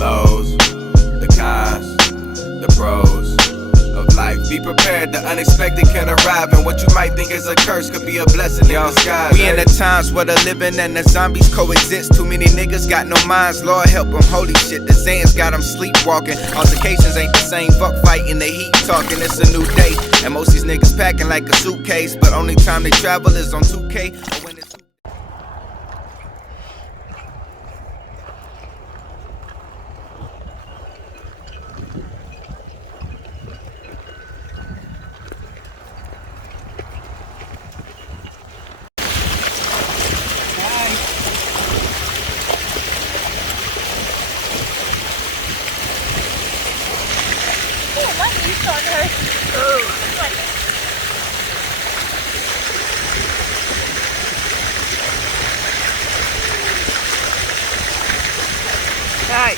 lows, the cons, the pros of life. Be prepared, the unexpected can arrive, and what you might think is a curse could be a blessing in disguise. We in the times where the living and the zombies coexist. Too many niggas got no minds, Lord help them. Holy shit, the Zans got them sleepwalking. Altercations ain't the same, fuck fighting, the heat talking. It's a new day, and most these niggas packing like a suitcase, but only time they travel is on 2K or when it's Hey.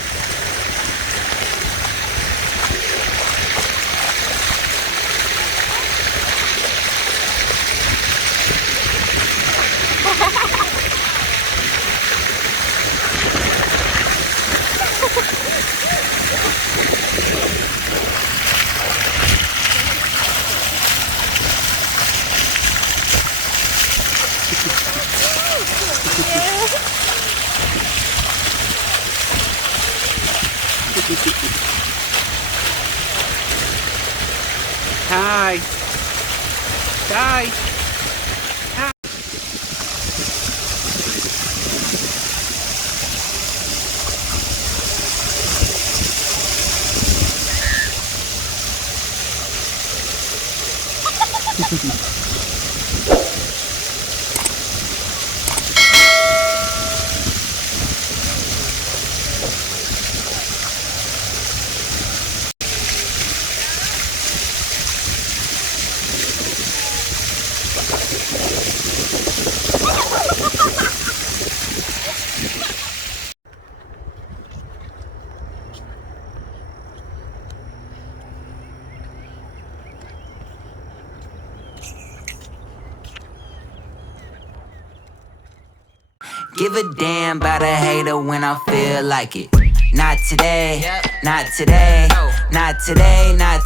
Hi. Hi. Give a damn about a hater when I feel like it. Not today, not today, not today, not